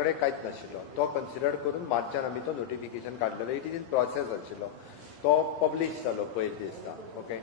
कडेन कांयच नाशिल्लो. तो कन्सिडर करून मार्चान आमी तो नोटिफिकेशन काडलेलो. इट इज इन प्रोसेस आशिल्लो. तो पब्लीश जालो पयले दिसता. ओके,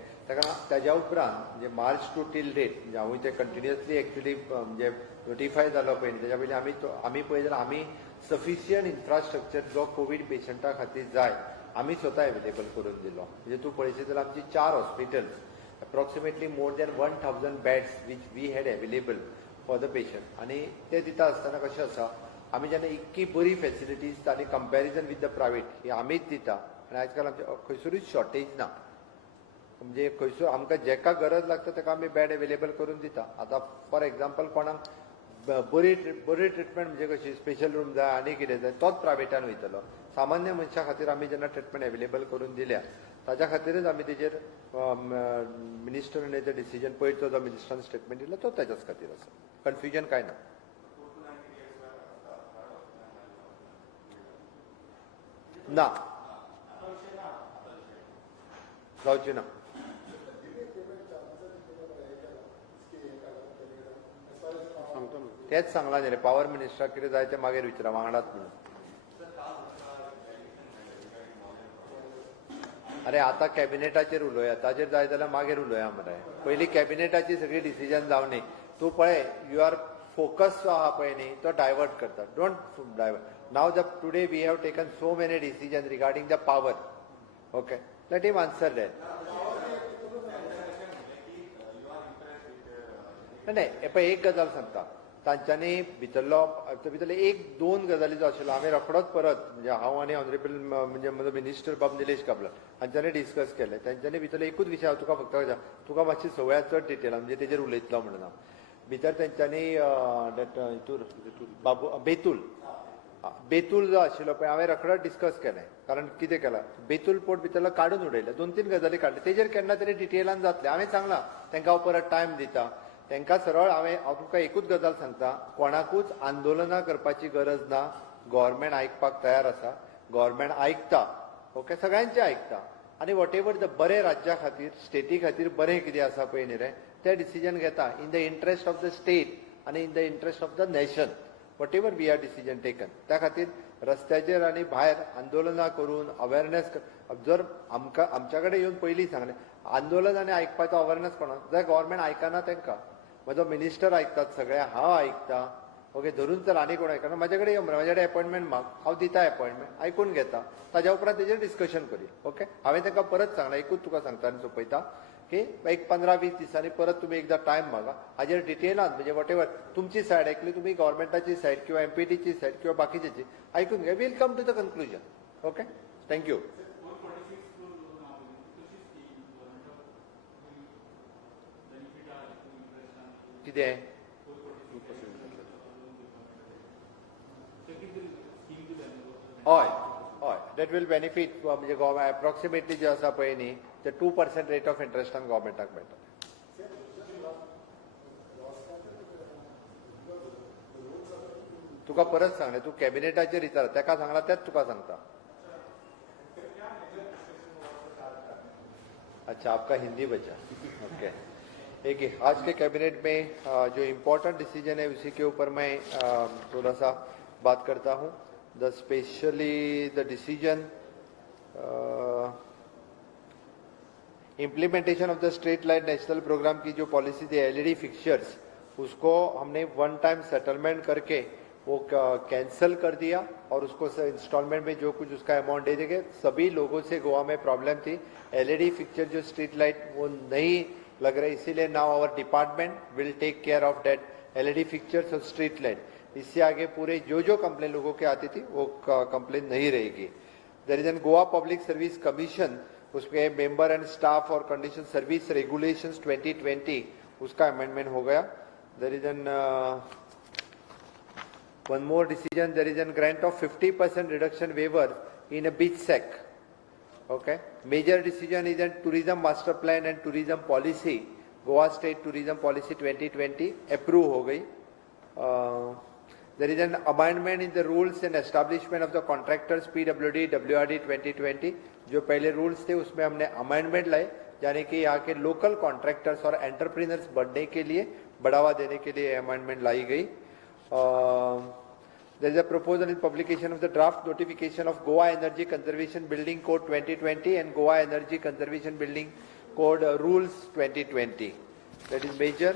ताच्या उपरांत म्हणजे मार्च टू टील डेट म्हणजे हांवूय ते कंटिन्युअसली एक्चुअली म्हणजे नोटिफाय जालो पयलीं. तेच्या पयलीं आमी पळय जाल्यार आमी सफिशियंट इन्फ्रास्ट्रक्चर जो कोवीड पेशंटा खातीर जाय आमी स्वता एवेलेबल करून दिलो. म्हणजे तूं पळयशीत जाल्यार आमची 4 hospitals approximately more than 1000 beds which we had available for the patient. आणि ते दिता आसतना कशें आसा आमी जेन्ना इतकी बरी फॅसिलिटीज आनी कंपॅरिजन विथ द प्रायवेट ही आमीच दिता आनी आयज काल आमचे खंयसरूच शॉर्टेज ना. म्हणजे खंयसर आमकां जेका गरज लागता ताका आमी बेड एवेलेबल करून दिता. आतां फॉर एग्जाम्पल कोणाक बरी ट्रिटमेंट म्हणजे कशी स्पेशल रूम जाय आनी कितें जाय तोच प्रायवेटान वयतलो. सामान्य मनशा खातीर आमी जेन्ना ट्रिटमेंट एवेलेबल करून दिल्या ताच्या खातीरच आमी तेजेर मिनिस्टरान तें डिसिजन पयरचो जो मिनिस्टरान स्टेटमेंट दिलो तो ताच्याच खातीर आसा. कन्फ्युजन कांय ना. ना जावची ना. तेच सांगला न्ही रे पावर मिनिस्टराक कितें जाय तें मागीर विचारा वांगडाच म्हणून. अरे आता कॅबिनेटाचेर उलोवया. ताचेर जाय जाल्यार मागीर उलोवया मरे. पयलीं कॅबिनेटाची सगळी डिसिजन जावनी. तूं पळय यू आर फोकस जो आहा पळय न्ही तो डायवर्ट करता. Don't divert. Now today we have taken so many decision regarding the power. Okay, let him answer that. नाही हे पळय एक गजाल सांगता. तांच्यांनी भितरले एक दोन गजाली जो आशिल्लो आमी रोखडोच परत म्हणजे हांव आनी ऑनरेबल म्हणजे म्हजो मिनिस्टर बाब निलेश काब्राल हांच्यांनी डिस्कस केले. तांच्यांनी भितर एकूच विशय हांव तुका फक्त तुका मातशी सवय चड डिटेलान म्हणजे तेजेर उलयतलो म्हणून हांव. भितर तेंच्यांनी बाबू बेतूल जो आशिल्लो पळय हांवें रोखडोच डिस्कस केलें. कारण कितें केलां बेतूल पोर्ट भितरलो काडून उडयले. 2-3 गजाली काडले. तेजेर केन्ना तरी डिटेलान जातलें. हांवें सांगलां तांकां हांव परत टायम दिता. तांकां सरळ हांव तुका एकूच गजाल सांगता. कोणाकूच आंदोलनां करपाची गरज ना. गव्हर्मेंट आयकपाक तयार आसा. गव्हर्मेंट आयकता. ओके, सगळ्यांचें आयकता. आनी वॉट एवर द बरें राज्या खातीर स्टेटी खातीर बरें कितें आसा पळय न्ही रे तें डिसिजन घेता in the interest of the state आनी in the interest of the nation. Whatever we are decision taken त्या खातीर रस्त्याचेर आनी भायर आंदोलनां करून अवेरनेस जर आमच्या कडेन येवन पयलीं सांगलें आंदोलन आनी आयकपाचो अवेरनेस कोणाक जर गव्हर्मेंट आयकना तांकां म्हजो मिनिस्टर आयकतात सगळे हांव आयकता. ओके, धरून चल आनी कोण आयकना म्हजे कडेन यो मरे म्हजे कडेन अपॉयंटमेंट माग हांव दिता अपॉयंटमेंट आयकून घेता. ताज्या उपरांत तेजेर डिस्कशन करी. ओके, हांवें तांकां परत सांगलां एकूच तुका सांगता आनी सोंपयता की एक 15-20 दिसांनी परत तुमी एकदां टायम मागा. हाजेर डिटेलान म्हणजे वॉट एवर तुमची सायड आयकली तुमी गव्हर्मेंटाची सायड किंवा एमपीटीची सायड किंवा बाकीच्याची आयकून घे. Will come to the conclusion. Okay, thank you. कितें हय हय दॅट वील बेनिफीट म्हणजे एप्रॉक्सिमेटली जे आसा पळय न्ही ते 2% रेट ऑफ इंट्रस्टान गव्हर्मेंटाक मेळटा. तुका परत सांगलें तूं कॅबिनेटाचेर विचार ताका सांगला तेच तुका सांगता. अच्छा, आपका हिंदी बचा. ओके, एक आज के कैबिनेट में जो इम्पोर्टेंट डिसीजन है उसी के ऊपर मैं थोड़ा सा बात करता हूँ. The specially the decision implementation of the street light national programme की जो पॉलिसी थी एलईडी फिक्सचर्स उसको हमने वन टाइम सेटलमेंट करके वो कैंसिल कर दिया और उसको इंस्टॉलमेंट में जो कुछ उसका अमाउंट दे देंगे. सभी लोगों से गोवा में प्रॉब्लम थी एलईडी फिक्सचर जो स्ट्रीट लाइट वो नहीं लग रहे, इसीलिए now our department will take care of that LED fixtures और स्ट्रीट लाइट. इससे आगे पूरे जो कंप्लेन लोगों के आती थी वो कंप्लेन नहीं रहेगी. There is an Goa public service commission उसमें मेंबर एंड स्टाफ और कंडीशन सर्विस रेगुलेशंस 2020 उसका अमेंडमेंट हो गया. There is an one more decision. There is a grant of 50% reduction waiver in a beach sec. Okay, major decision is a tourism master plan and tourism policy. Goa State Tourism Policy 2020 approve हो गई. There is an amendment in the rules and establishment of the contractors PWD WRD 2020. जो पहले rules थे उसमें हमने amendment लाए यानी कि यहाँ के local contractors और entrepreneurs बढ़ने के लिए बढ़ावा देने के लिए amendment लाई गई. There is a proposal in publication of the draft notification of Goa Energy Conservation Building Code 2020 and Goa Energy Conservation Building Code Rules 2020. That is major.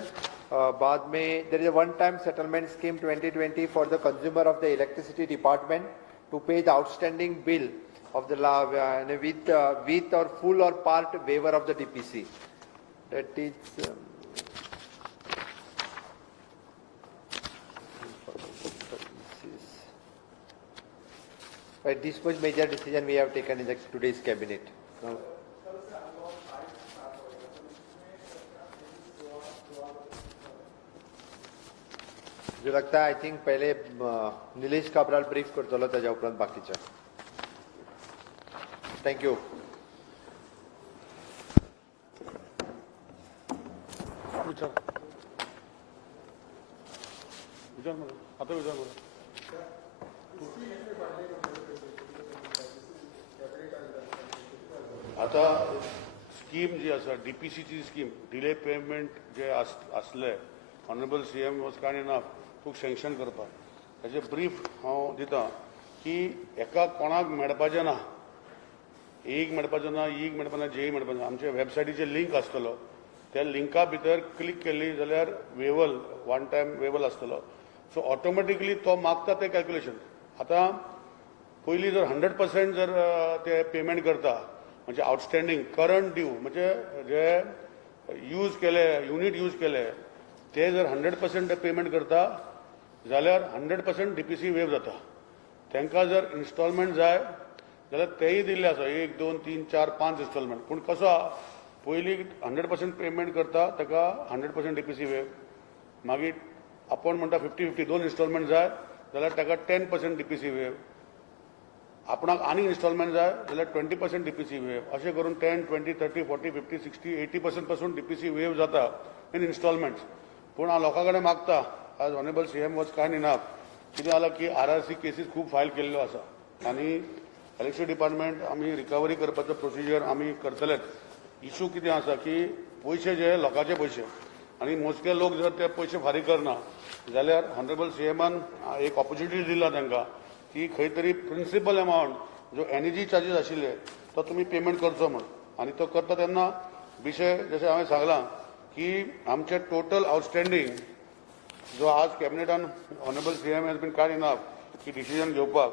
बाद में there is a one-time settlement scheme 2020 for the consumer of the electricity department to pay the outstanding bill of the with or full or part waiver of the DPC. That is. Right, this was major decision we have taken in the today's cabinet. Now, मुझे लगता है I think पहले Nilesh Cabral brief करतलो त्याच्या उपरांत बाकीच्या. Thank you. आता scheme जी आसा डीपीसीची स्कीम डिले पेमेंट जे आसले honourable CM was kind enough to sanction करपाक ताचे ब्रीफ हांव दिता की एका कोणाक मेळपाचें ना, एक मेळपाचें ना, एक मेळपाचें ना, जेई मेळपाचें ना. आमचे वेबसायटीचेर लिंक आसतलो, त्या लिंका भितर क्लिक केली जाल्यार वेवल वन टायम वेवल आसतलो. सो ऑटोमॅटिकली तो मागता तें कॅल्क्युलेशन. आतां पयलीं जर 100% जर ते पेमेंट करता म्हणजे आउटस्टँडिंग करंट ड्यू म्हणजे जे यूज केले युनिट यूज केले ते जर 100% पेमेंट करता जाल्यार 100% डीपीसी वेव जाता. तांकां जर इन्स्टॉलमेंट जाय जाल्यार तेय दिल्ले आसा 1, 2, 3, 4, 5 इन्स्टॉलमेंट. पूण कसो पयलीं 100% पेमेंट करता ताका 100% डीपीसी वेव. मागीर आपण म्हणटा 50-50 2 इन्स्टॉलमेंट जाय जाल्यार ताका 10% डीपीसी वेव. आपणाक आनी इन्स्टॉलमेंट जाय जाल्यार 20% डीपीसी वेव. अशें करून 10, 20, 30, 40, 50, 60, 80% पासून डीपीसी वेव जाता इन इन्स्टॉलमेंट्स. पूण हांव लोकां कडेन मागता आज honourable CM was kind enough कितें जाला की आरआरसी केसीस खूब फायल केल्ल्यो आसा आनी इलेक्ट्रिसिटी डिपार्टमेंट आमी रिकवरी करपाचो प्रोसिजर आमी करतलेच. इशू कितें आसा की पयशे जे लोकांचे पयशे आनी मोजके लोक जर ते पयशे फारीक करना जाल्यार ऑनरेबल सीएमान एक ऑपॉर्च्युनिटी दिला तांकां की खंय तरी प्रिन्सिपल अमावंट जो एनर्जी चार्जीस आशिल्ले तो तुमी पेमेंट करचो म्हण. आनी तो करता तेन्ना विशय जशें हांवें सांगलां की आमचे टोटल आउटस्टँडींग जो आज कॅबिनेटान honourable CM has been kind enough की डिसिजन घेवपाक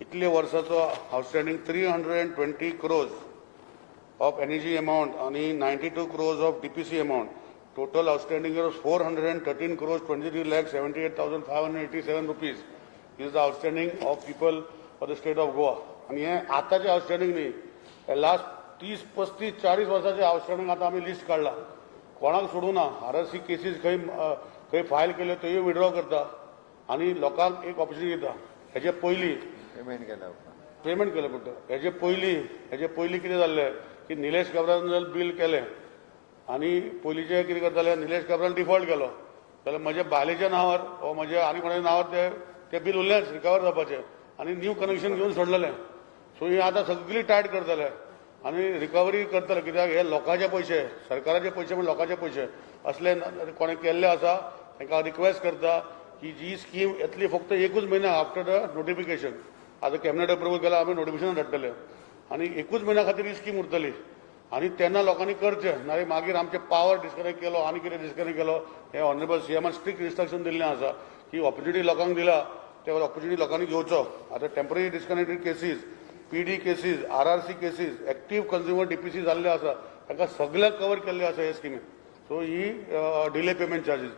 इतले वर्साचो outstanding 320 crores of energy amount आनी 92 crores of DPC amount. Total outstanding 413 crores 23,78,587 rupees is the outstanding of people for the state of Goa. आणि हे आतांचे आउटस्टँडींग न्ही, लास्ट 30, 35, 40 वर्साचे आउटस्टँडींग आता आमी लिस्ट काढला. कोणाक सोडूं ना. आरआरसी केसीस खंय फायल केल्यो त्यो विड्रॉ करता आनी लोकांक एक ऑपॉर्च्युनिटी दिता. हेजे पयलीं पेमेंट केलें पडटा. हेजे पयलीं कितें जाल्लें की निलेश काब्राल बील केलें आनी पयलींचे कितें करताले निलेश काब्राल डिफॉल्ट केलो जाल्यार म्हज्या बायलेच्या नांवार वा म्हज्या आनी कोणाच्या नांवार ते बील उरलेंच रिकवर जावपाचें आनी न्यू कनेक्शन घेवन सोडलेलें. सो ही आतां सगळी टायट करतले आनी रिकवरी करतले कित्याक हे लोकांचे पयशे सरकाराचे पयशे म्हणजे लोकांचे पयशे असले कोणें केल्ले आसा तांकां रिक्वेस्ट करता की जी स्कीम येतली फक्त 1 म्हयन्या आफ्टर द नोटिफिकेशन. आतां कॅबिनेट अप्रुवल केला आमी नोटिफिकेशन धाडटले आनी 1 म्हयन्या खातीर ही स्कीम उरतली आनी तेन्ना लोकांनी करचें. नाजाल्यार मागीर आमचे पावर डिस्कनेक्ट केलो आनी कितें डिस्कनेक्ट केलो हे ऑनरेबल सीएमान स्ट्रिक्ट इन्स्ट्रक्शन दिल्लें आसा की ऑपॉर्च्युनिटी लोकांक दिला ते ऑपॉर्च्युनिटी लोकांनी घेवचो. आतां temporary disconnected cases, PD cases, RRC cases, active consumer DPC जाल्ले आसा तांकां सगळ्यांक कवर केल्ले आसा हे स्किमीन. सो ही डिले पेमेंट चार्जीस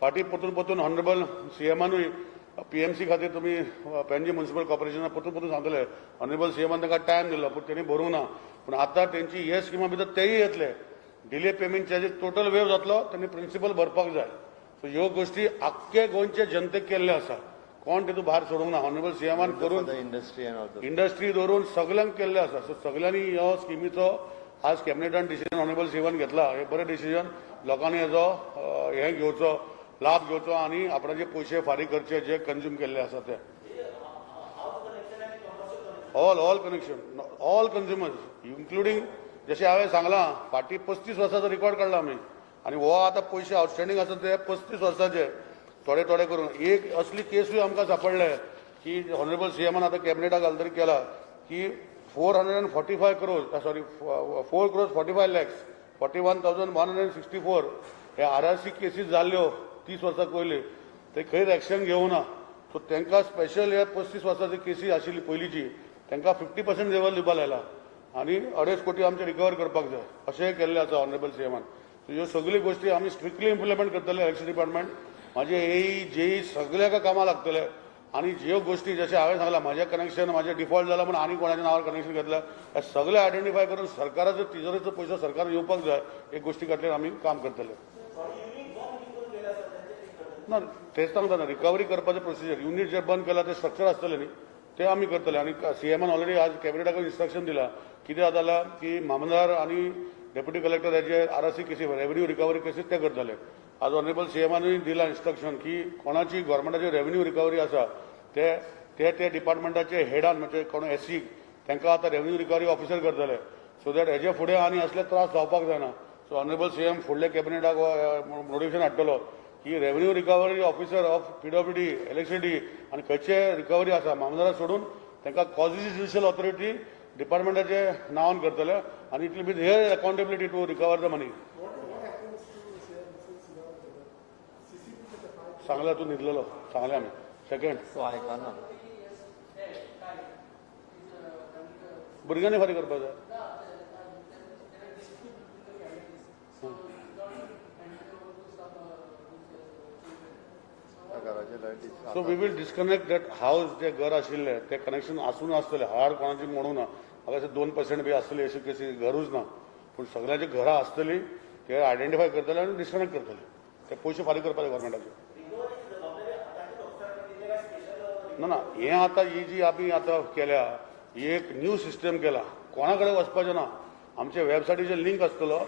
फाटीं परतून ऑनरेबल सीएमानूय पीएमसी खातीर तुमी पणजी म्युनिसिपल कॉर्पोरेशनाक परतून सांगतले ऑनरेबल सीएमान तांकां टायम दिलो पूण तेणी भरूंक ना. पूण आतां तेंची हे स्किमा भितर तेय येतले. Delay payment charges total wave जातलो तेणी प्रिन्सिपल भरपाक जाय. सो ह्यो गोश्टी आख्खे गोंयचे जनतेक केल्ले आसा. कोण तेतून भायर सोडूंक ना. ऑनरेबल सीएमान करून इंडस्ट्री धरून सगळ्यांक केल्ले आसा. सो सगळ्यांनी ह्यो स्किमीचो आज कॅबिनेटान डिसिजन ऑनरेबल सीएमान घेतला. हे बरें डिसिजन. लोकांनी हेजो हे घेवचो लाभ घेवचो आनी आपणाचे पयशे फारीक करचे जे कंज्यूम केल्ले आसा ते. All connection all consumers including जशें हांवें सांगलां फाटीं 35 वर्साचो रिकॉर्ड काडला आमी आनी हो आतां पयशे आउटस्टँडींग आसा ते 35 वर्साचे थोडे थोडे करून एक असली केसूय आमकां सापडले की ऑनरेबल सीएमान आता कॅबिनेटाक घालतरी केला की 445 crores सॉरी 4 crores 45 lakhs 41,164 हे RRC केसीस जाल्ल्यो 30 वर्सां पयलीं ते खंय एक्शन घेवना सो तांकां स्पेशल हे 35 वर्सांची केसी आशिल्ली पयलींची तांकां 50% लेवल दिवपाक लायला आनी 2.5 कोटी आमचे रिकवर करपाक जाय अशेंय केल्लें आसा ऑनरेबल सीएमान ह्यो सगळ्यो गोष्टी आमी स्ट्रिक्टली इम्प्लिमेंट करतले इलेक्शन डिपार्टमेंट म्हाजे एई जेई सगळ्याक कामां लागतले आनी ज्यो गोष्टी जशें हांवें सांगलां म्हजें कनेक्शन म्हाजें डिफॉल्ट जालां म्हणून आनी कोणाच्या नांवार कनेक्शन घेतलें हे सगळें आयडेंटिफाय करून सरकाराचो तिजोरीचो पयसो सरकार येवपाक जाय एक गोष्टी खातीर आमी काम करतले ना तेच सांगता ना रिकवरी करपाचें प्रोसिजर युनिट जे बंद केला ते स्ट्रक्चर आसतलें न्ही ते आमी करतले आनी सीएमान ऑलरेडी आज कॅबिनेटाक इन्स्ट्रक्शन दिला कितें जाता की मामदार आनी डेप्युटी कलेक्टर हेजे RRC केसी रेव्हेन्यू रिकवरी केसीस ते करतले आज ऑनरेबल सीएमानूय दिला इन्स्ट्रक्शन की कोणाची गव्हर्मेंटाची रेव्हेन्यू रिकवरी आसा ते डिपार्टमेंटाचे हेडान म्हणजे कोण एसी तांकां आतां रेव्हेन्यू रिकवरी ऑफिसर करतले सो दॅट हेजे फुडें आनी असले त्रास जावपाक जायना सो ऑनरेबल सीएम फुडले कॅबिनेटाक नोटिफिकेशन हाडटलो की revenue recovery officer of PWD electricity आनी खंयचे रिकवरी आसा मामदारा सोडून तांकां कॉझी ज्युडिशियल ऑथॉरिटी डिपार्टमेंटाचे नांवान करतले आनी it will be there accountability to recover the money सांगला तूं न्हिदलेलो सांगले आमी सेकंड आयकना भुरग्यांनी फारीक करपाक जाय घराचे लायटी so we will disconnect that house जे घर आशिल्ले ते कनेक्शन आसून आसतले हाड कोणाची म्हणू ना म्हाका अशें 2% बी आसतली अशी कशी घरूच ना पूण सगळ्यांची घरां आसतली ते आयडेंटिफाय करतले आनी डिस्कनेक्ट करतले ते पयशे फारीक करपाचे गव्हर्मेंटाचे ना हें आतां ही जी आमी आतां केल्या ही एक न्यू सिस्टम केला कोणा कडेन वचपाचें ना आमचे वेबसायटीचेर लिंक आसतलो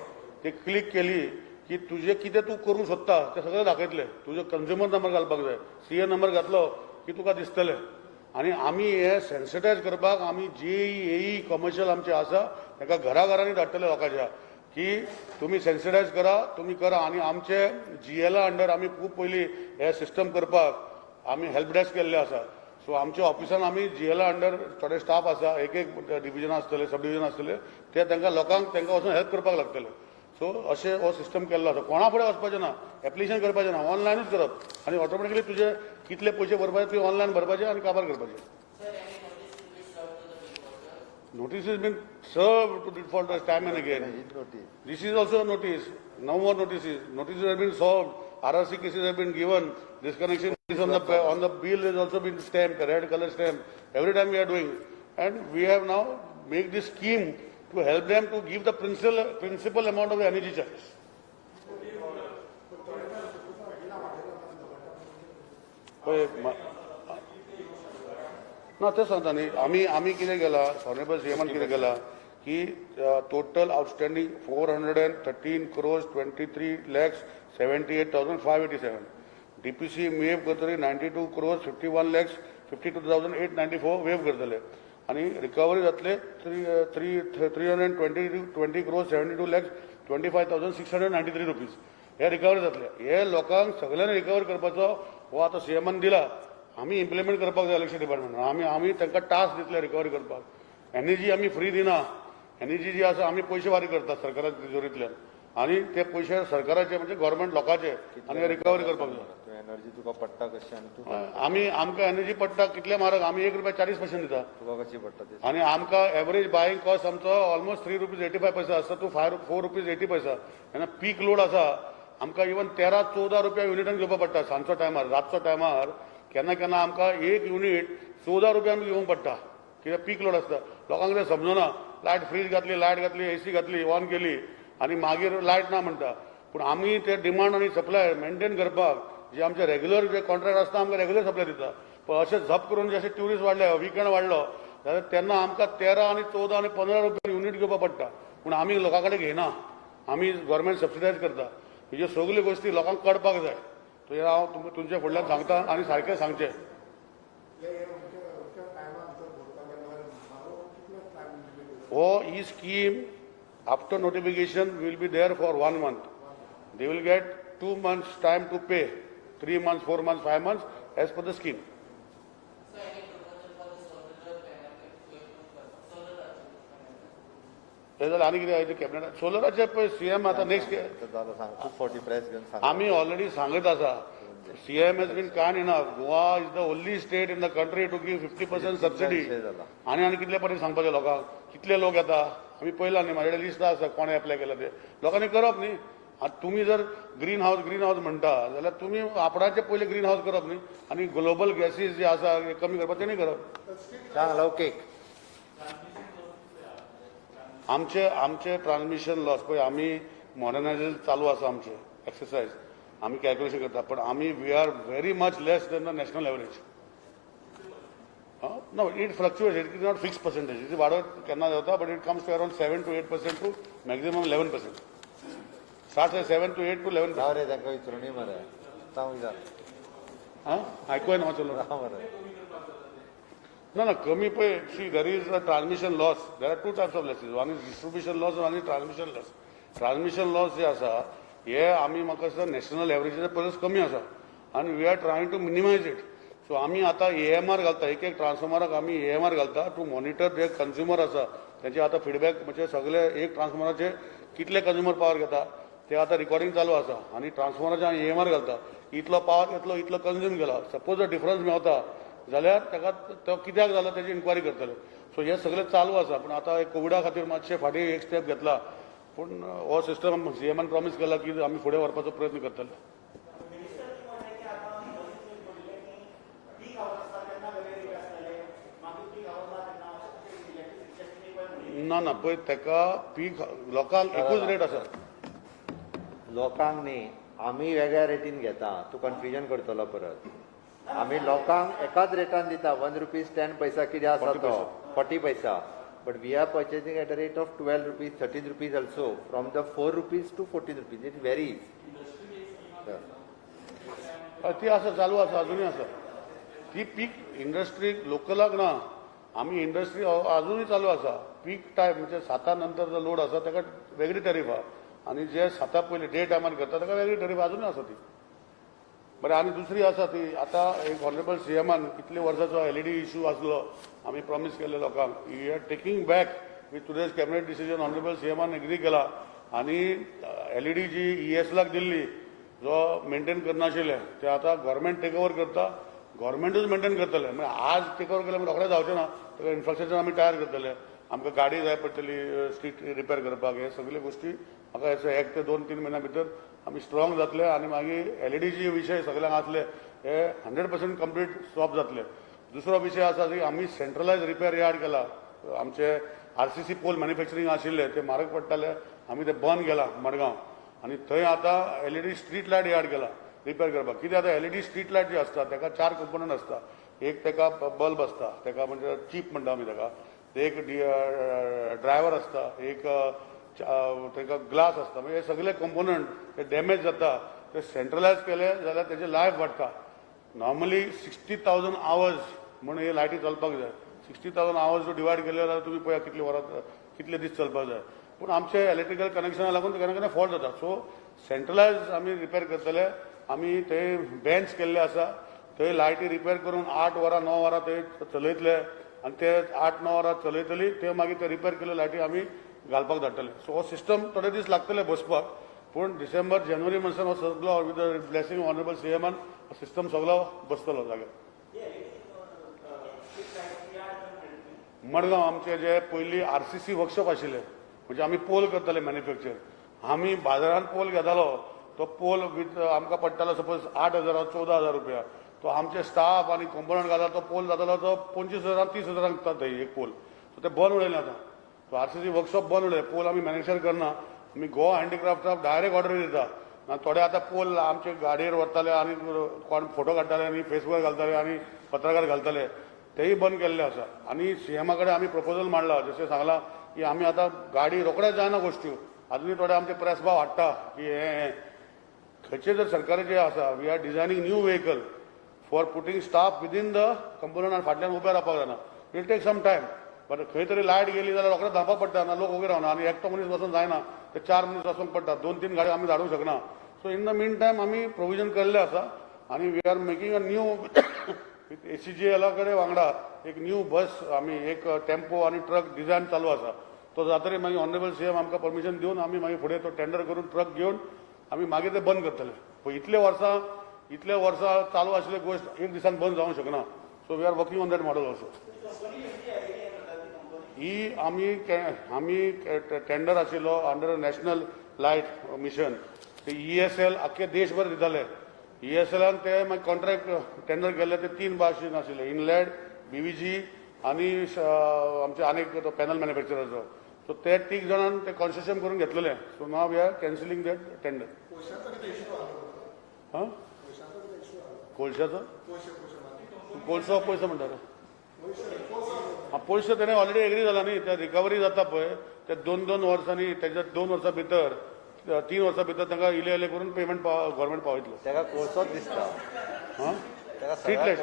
ते क्लिक केली की तुजें कितें तूं करूंक सोदता तें सगळें दाखयतलें तुजो कंज्युमर नंबर घालपाक जाय CA नंबर घातलो की तुका दिसतलें आनी आमी हे सेन्सिटायज करपाक आमी जेई कमर्शियल आमचे आसा ताका घराघरांनी धाडटले लोकांच्या की तुमी सेन्सिटायज करा तुमी करा आनी आमचे GLA अंडर आमी खूब पयलीं हे सिस्टम करपाक आमी हेल्प डेस्क केल्ले आसा सो आमच्या ऑफिसान आमी GLA अंडर थोडे स्टाफ आसा एक डिविजन आसतले सब डिविजन आसतले ते तांकां लोकांक तांकां वचून हेल्प करपाक लागतले सो अशें हो सिस्टम केल्लो आसा कोणा फुडें वचपाचें ना एप्लिकेशन करपाचें ना ऑनलायनूच करप आनी ऑटोमॅटिकली तुजे कितले पयशे भरपाचे ते ऑनलायन भरपाचे आनी काबार करपाचे Notice has been served to defaulters time and again. This is also a notice. No more notices. Notices have been solved. RRC cases have been given. Disconnection is on the bill has also been stamped, red color stamp. Every time we are doing, and we have now make this scheme to help them to give the principal amount of the energy charge. ना तेच सांगता न्ही आमी कितें केला honourable सीएमान कितें केला की total outstanding 413 crores 23 lakhs 78,587 DPC wave करतली 92 crores 51 lakhs 52,894 वेव करतले आनी रिकवरी जातले 320 crores 72 lakhs 25,693 rupees हे रिकवरी जातले हे लोकांक सगळ्यांनी रिकवर करपाचो हो आतां सीएमान दिला आमी इम्प्लिमेंट करपाक जाय इलेक्शन डिपार्टमेंट आमी तांकां टास्क दितले रिकवरी करपाक एनर्जी आमी फ्री दिना एनर्जी जी आसा आमी पयशे फारीक करतात सरकाराच्या तिजोरींतल्यान आनी ते पयशे सरकाराचे म्हणजे गव्हर्मेंट लोकांचे आनी रिकवरी करपाक जाय एनर्जी तुका पडटा कशी आनी तू आमकां एनर्जी पडटा कितले म्हारग आमी ₹1.40 दिता तुका कशी पडटा ती आनी आमकां एवरेज बायींग कॉस्ट आमचो ऑलमोस्ट ₹3.85 आसता टू ₹4.80 तेन्ना पीक लोड आसा आमकां इवन 13-14 रुपया युनिटान घेवपाक पडटा सांजचो टायमार रातचो टायमार केन्ना केन्ना आमकां एक युनिट 14 रुपयांक घेवंक पडटा कित्याक पीक लोड आसता लोकांक तें समजना लायट फ्रीज घातली लायट घातली AC घातली ऑन केली आनी मागीर लायट ना म्हणटा पूण आमी ते डिमांड आनी सप्लाय मेंटेन करपाक जे आमचे रेग्युलर जे कॉन्ट्रॅक्ट आसता आमकां रेग्युलर सप्लाय दिता पण अशें झप करून जशें ट्युरिस्ट वाडले वीकेंड वाडलो जाल्यार तेन्ना आमकां 13 आनी 14 आनी 15 रुपया युनिट घेवपाक पडटा पूण आमी लोकां कडेन घेयना आमी गव्हर्मेंट सबसिडायज करता ह्यो सगल्यो गोश्टी लोकांक कळपाक जाय तो हांव तुमच्या फुडल्यान सांगता आनी सारकें सांगचें हो ही scheme after notification will be there for 1 month. They will get 2 months time to pay 3 months, 4 months, 5 months as per the scheme. हे जाल्यार आनी कितें आयज कॅबिनेटात सोलराचे पळय सीएम आता नेक्स्ट झालं सांग 240 प्रायस घेऊन सांग आम्ही ऑलरेडी सांगत आसा CM has been kind enough Goa is the only state in the country to give 50% subsidy आनी कितले पर्यंत सांगपाचें लोकांक कितले लोक येता आमी पळयला न्ही म्हाजे लिस्ट आसा कोणे एप्लाय केला ते लोकांनी करप न्ही आतां तुमी जर ग्रीन हाऊस म्हणटा जाल्यार तुमी आपणाचे पयले ग्रीन हाऊस करप न्ही आनी ग्लोबल गॅसीस जे आसा कमी करपाक तेणी करप सांग लवकीक आमचे ट्रान्समिशन लॉस पळय आमी मॉडर्नायझेशन चालू आसा आमचे एक्सरसाइज आमी कॅल्क्युलेशन करता पण आमी we are very much less than the national average no it fluctuates it is not fix percentage it वाडत केन्ना जाता but it comes to around 7 to 8% to maximum 11%. Start 7 to 8 to 11%. जाऊ रे तांकां विचारुनी मरे सांग विचार आयकूय ना चलो मरे ना कमी पळय see there is a transmission loss there are 2 types of losses one is distribution loss one is transmission loss. Transmission loss जे आसा हे आमी म्हाका दिसता नॅशनल एवरेजीच्या परस कमी आसा आनी we are trying to minimise it. So आमी आतां AMR घालता एक ट्रान्सफॉर्मराक आमी AMR घालता टू मॉनिटर जे कंज्युमर आसा तेंचे आतां फीडबॅक म्हणजे सगळे एक ट्रान्सफॉर्मराचे कितले कंज्युमर पावर घेता ते आतां रिकॉर्डिंग चालू आसा आनी ट्रान्सफॉर्मराचे आमी AMR घालता इतलो पावर घेतलो इतलो कंज्यूम केला सपोज जर डिफरन्स मेळता जाल्यार ताका तो कित्याक जालो तेजी इन्क्वायरी करतले. सो हे सगळें चालू आसा पूण आतां कोविडा खातीर मातशें फाटीं एक स्टेप घेतला पूण हो सिस्टम सीएमान प्रॉमिस केला की आमी फुडें व्हरपाचो प्रयत्न करतले. ना पळय ताका पीक लोकांक एकूच रेट आसा लोकांक न्ही आमी वेगळ्या रेटीन घेता तूं कन्फ्युजन करतलो परत आमी लोकांक एकाच रेटान दिता 1 रुपीज 10 पैसा कितें आसा तो 40 पैसा but we are purchasing at the rate of 12 rupees 13 rupees also from the 4 rupees to 14 rupees it varies. ती आसा चालू आसा अजुनूय आसा ती पीक इंडस्ट्री लोकलाक ना आमी इंडस्ट्री अजुनूय चालू आसा पीक टायम म्हणजे 7 नंतर जो लोड आसा ताका वेगळी टॅरीफ आहा आनी जे 7 पयलीं डे टायमार करता ताका वेगळी टॅरीफ अजुनूय आसा ती. बरें आनी दुसरी आसा ती आतां एक ऑनरेबल सीएमान कितले वर्साचो LED इश्यू आसलो आमी प्रॉमिस केल्ले लोकांक we are taking back with today's cabinet decision honourable सीएमान एग्री केला आनी LED जी ESलाक दिल्ली जो मेंटेन करनाशिल्ले ते आतां गव्हर्मेंट टेक ओवर करता गव्हर्मेंटूच मेंटेन करतले म्हणजे आज टेक ओवर केले रोखडें जावचें ना ताका इन्फ्रास्ट्रक्चर आमी तयार करतले आमकां गाडी जाय पडटली स्ट्रीट रिपेर करपाक हे सगळे गोश्टी म्हाका दिसता 1 ते 2-3 म्हयन्या भितर आमी स्ट्रॉंग जातले आनी मागीर LED जे विशय सगळ्यांक आसले हे 100% कंप्लीट सॉल्व जातले. दुसरो विशय आसा की आमी सेंट्रलायज रिपेर यार्ड केला आमचे RCC पोल मॅन्युफॅक्चरींग आशिल्ले ते म्हारग पडटाले आमी ते बंद केला मडगांव आनी थंय आतां LED स्ट्रीट लायट यार्ड केला रिपेर करपाक कित्याक आतां LED स्ट्रीट लायट जी आसता ताका 4 कंपोनंट आसता एक ताका बल्ब आसता ताका म्हणजे चीप म्हणटा आमी ताका एक ड्रायव्हर आसता एक ताका ग्लास आसता म्हणजे हे सगळे कंपोनंट ते डॅमेज जाता ते सेंट्रलायज केले जाल्यार तेजे लायफ वाडटा. नॉर्मली 60,000 आवर्स म्हणून हे लायटी चलपाक जाय 60,000 आवर्स जो डिवायड केले जाल्यार तुमी पळया कितले वरां कितले दीस चलपाक जाय पूण आमचे इलेक्ट्रिकल कनेक्शना लागून केन्ना केन्ना फॉल्ट जाता. सो सेंट्रलायज आमी रिपेर करतले आमी थंय बेंच केल्ले आसा थंय लायटी रिपेर करून 8 वरां 9 वरां थंय चलयतले आनी ते 8-9 वरां चलयतली ते मागीर ते रिपेर केल्ले लायटी आमी घालपाक धाडटले. सो हो सिस्टम थोडे दीस लागतले बसपाक पूण डिसेंबर जानेवारी म्हणसर हो सगळो विथ द ब्लेसिंग ऑनरेबल सीएमान सिस्टम सगळो बसतलो जाग्यार. मडगांव आमचे जे पयलीं RCC वर्कशॉप आशिल्ले म्हणजे आमी पोल करताले मॅन्युफॅक्चर आमी बाजारांत पोल घेतालो तो पोल विथ आमकां पडटालो सपोज 8,000 14,000 रुपया तो आमचे स्टाफ आनी कंपोनंट घालता तो पोल जातालो तो 25,000 30,000 विकता थंय एक पोल सो ते बंद उडयले आतां. तो RCC वर्कशॉप बंद उडयले पोल आमी मॅन्युफॅक्चर करना आमी गोवा हँडीक्राफ्टाक डायरेक्ट ऑर्डर दिता आनी थोडे आतां पोल आमचे गाडयेर व्हरताले आनी कोण फोटो काडटाले आनी फेसबुकार घालताले आनी पत्रकार घालताले तेही बंद केल्ले आसा. आनी सीएमा कडेन आमी प्रपोजल मांडला जशें सांगलां की आमी आतां गाडी रोखडेच जायना गोश्ट्यो अजुनूय थोडे आमचे प्रेस भाव हाडटा की हे खंयचे जर सरकारी जे आसा we are designing new vehicle for putting staff within the component आनी फाटल्यान उबे रावपाक जायना it take some time but खंय तरी लायट गेली जाल्यार रोखडें धांवपाक पडटा ना लोक उबे रावना आनी एकटो मनीस वचून जायना ते 4 मनीस वचूंक पडटा 2-3 गाडी आमी धाडूंक शकना. So in the mean time आमी प्रोविजन केल्ले आसा आणि we are making a new with ACGL कडे वांगडा एक न्यू बस आम्ही एक टेम्पो आणि ट्रक डिझायन चालू आसा तो जातरी मागीर ऑनरेबल CM आमकां परमिशन दिवन आमी मागीर फुडें तो टेंडर करून ट्रक घेवन आमी मागीर ते बंद करतले पण इतले वर्सां चालू आशिल्ली गोष्ट एक दिसान बंद जावंक शकना so we are working on that model also ही आमी टेंडर आशिल्लो अंडर नॅशनल लायट मिशन ते ESL आख्खे देशभर दिताले ESLान ते मागीर कॉन्ट्रॅक्ट टेंडर केल्ले ते 3 भाशेन आशिल्ले इनलँड BVG आणि आमचे अनेक तो पॅनल मॅन्युफॅक्चररचो सो ते 3 जाणांन ते कन्सेशन करून घेतलेले so now we are cancelling that tender हां कोळशाचो कोळसो पयसो म्हणटा पयसो तेणें ऑलरेडी एग्री जाला न्ही ते रिकवरी जाता पळय ते 2-2 वर्सांनी त्याच्या 2 वर्सां भितर 3 वर्सां भितर तांकां इले करून पेमेंट गव्हर्मेंट पावयतलो तेका कोळसोच दिसता हां स्ट्रीट लायट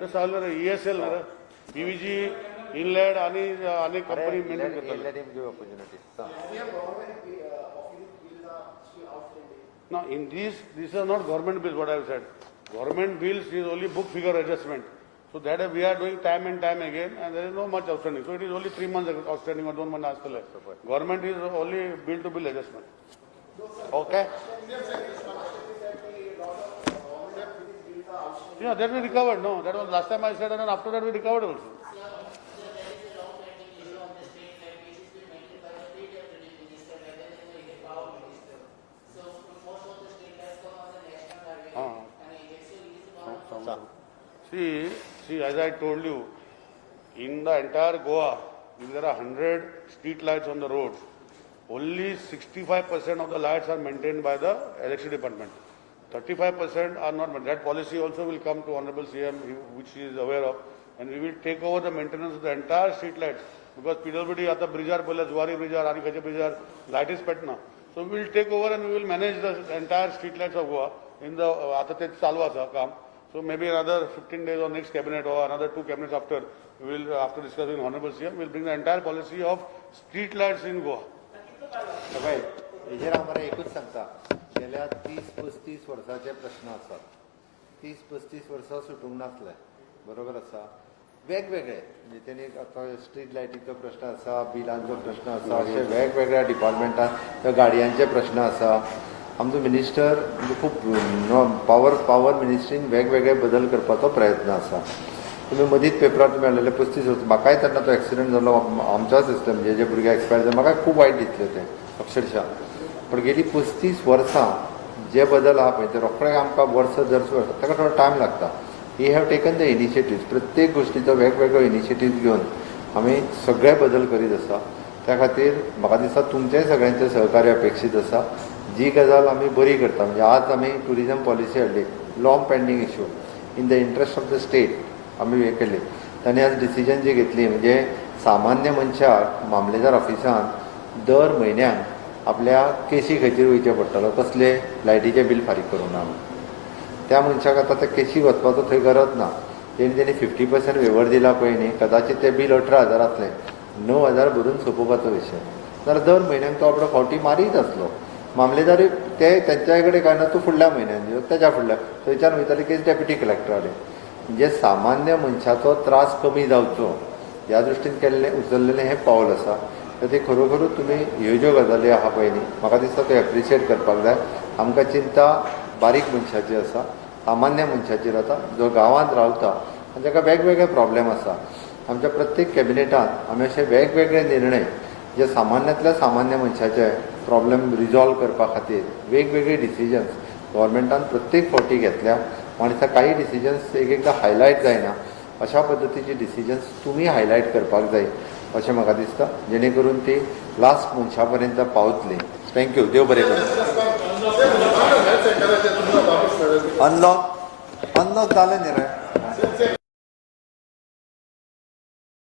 ते सांगलें रे ESL रे BVG इनलँड आणि अनेक कंपनी मेंटेन करतात No, in these are not government bills, what I have said. Government bills is only book figure adjustment. So that we are doing time and time again, and there is no much outstanding. So it is only 3 months outstanding or 2 months outstanding. Government is only bill to bill adjustment. Okay. Yeah, that we recovered. No, that was last time I said, and then after that we recovered also. See, as I told you, in the entire Goa, if there are 100 street lights on the roads, only 65% of the lights are maintained by the electricity department. 35% are not maintained. That policy also will come to Honorable CM, which he is aware of, and we will take over the maintenance of the entire street lights because PWD at the Bridjar, Zuari Bridjar, Ani Kache Bridjar, light is petna. So we will take over and we will manage the entire street lights of Goa in the Atate Salwa Kam. So maybe another 15 days or next cabinet or another 2 cabinets after, we will, after discussing with Honorable CM, we will bring the entire policy of street lights in Goa. सगळे हेजेर हांव मरे एकूच सांगता गेल्या 30-35 वर्सांचे प्रश्न आसात 30-35 वर्सां सुटूंक नासले बरोबर आसा वेगवेगळे म्हणजे तेणी आतां स्ट्रीट लायटीचो प्रश्न आसा बिलांचो प्रश्न आसा अशे वेगवेगळ्या डिपार्टमेंटान गाडयांचे प्रश्न आसा आमचो मिनिस्टर म्हणजे खूब पावर मिनिस्ट्रीन वेगवेगळे बदल करपाचो प्रयत्न आसा तुम्ही मदींच पेपरार तुमी हाडलेले 35 वर्सां म्हाकाय तेन्ना तो एक्सिडेंट जालो आमच्या सिस्टम जे भुरगे एक्सपायर जाले म्हाका खूब वायट दिसलें तें अक्षरशः पण गेली 35 वर्सां जे बदल आहा पळय ते रोखडे आमकां वर्स ताका थोडो टायम लागता we have taken the initiatives प्रत्येक गोष्टीचो वेगवेगळो इनिशिएटिव्स घेवन आमी सगळे बदल करीत आसा त्या खातीर म्हाका दिसता तुमचेंय सगळ्यांचें सहकार्य अपेक्षीत आसा जी गजाल आमी बरी करता म्हणजे आज आमी टुरिजम पॉलिसी हाडली long pending issue in the interest of the state आमी हे केले तांणी आज डिसिजन जी घेतली म्हणजे सामान्य मनशाक मामलेदार ऑफिसान दर म्हयन्याक आपल्या केसी खातीर वयचें पडटलो कसले लायटीचें बील फारीक करूं ना त्या मनशाक आतां त्या केसी वचपाचो थंय गरज ना तेणी 50% वेवर दिला पळय न्ही कदाचित तें बील 18,000 आसलें 9,000 भरून सोंपोवपाचो विशय जाल्यार दर म्हयन्याक तो आपलो फावटी मारीत आसलो मामलेदारी ते तेंच्या कडेन काय ना तूं फुडल्या म्हयन्यान तेच्या फुडल्या थंयच्यान वयताली केस डेप्युटी कलेक्टराकडेन म्हणजे सामान्य मनशाचो त्रास कमी जावचो ह्या दृश्टीन केल्लें उचललेलें हें पावल आसा तर ते खरोखरूच तुमी ह्यो ज्यो गजाली आहा पळय न्ही म्हाका दिसता त्यो एप्रिशिएट करपाक जाय आमकां चिंता बारीक मनशाची आसा सामान्य मनशाचेर आसा जो गांवांत रावता आनी ताका वेगवेगळे प्रॉब्लेम आसा आमच्या प्रत्येक कॅबिनेटांत आमी अशे वेगवेगळे निर्णय जे सामान्यांतल्या सामान्य मनशाचे प्रॉब्लेम रिजॉल्व करपा खातीर वेगवेगळे डिसिजन्स गव्हर्मेंटान प्रत्येक फावटी घेतल्या आनी त्या काही डिसिजन्स एकदां हायलायट जायना अशा पद्दतीची डिसिजन्स तुमी हायलायट करपाक जाय अशें म्हाका दिसता जेणे करून ती लास्ट मनशा पर्यंत पावतली थँक्यू देव बरें करूं अनलॉक जालें न्ही रे